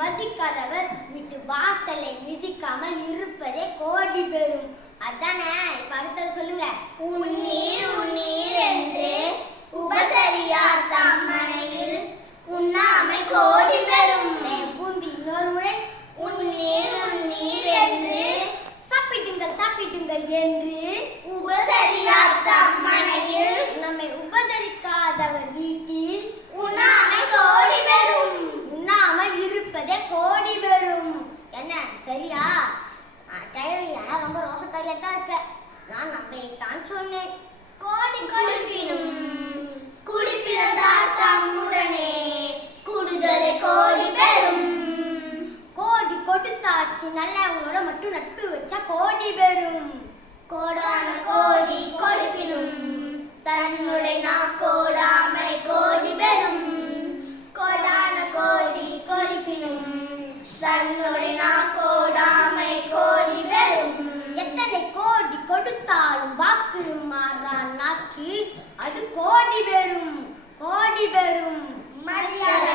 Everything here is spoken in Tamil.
மதிக்காதவர் வீட்டு வாசலை மிதிக்காமல் இருப்பதே கோடி பெறும். அதானே. இப்ப அடுத்தது சொல்லுங்க. உன்னீர் உன்னீர் என்று உபசரியார் தம்மனையில் உண்ணாமை கோடி பெறும். பூந்தி இன்னொரு முறை. உன்னீர் உன்னீர் என்று சாப்பிட்டுங்கள் சாப்பிட்டுங்கள் என்று உபசரியார் தம்மனையில் நம்மை உபசரிக்காதவர் வீட்டில் உண்ணாமை கோடி பெறும். உண்ணாமல் இருப்பதே கோடி பெறும். என்ன சரியா? கிழவி ஆனா ரொம்ப ரோசக்காரியா தான் இருக்க. நான் நம்பைத்தான் சொன்னேன். கோடி கொடுப்பினும் குடிப்பிறந்தார் தம்முடனே குடுதலை கோடி பெறும். கோடி கொடுத்தாச்சு நல்லவங்களோட மட்டும் நட்பு வச்சா கோடி பெறும். கோடான கோடி கொடுப்பினும் தன்னுடைய நாக்கோடாமை கோடி பெறும். கோடான கோடி கொடுப்பினும் தன்னுடைய நாக்கோடாமை கோடி பெறும். எத்தனை கோடி கொடுத்தாலும் வாக்கு மாறா நாக்கு அது கோடி பெறும் கோடி பெறும். மரியாதை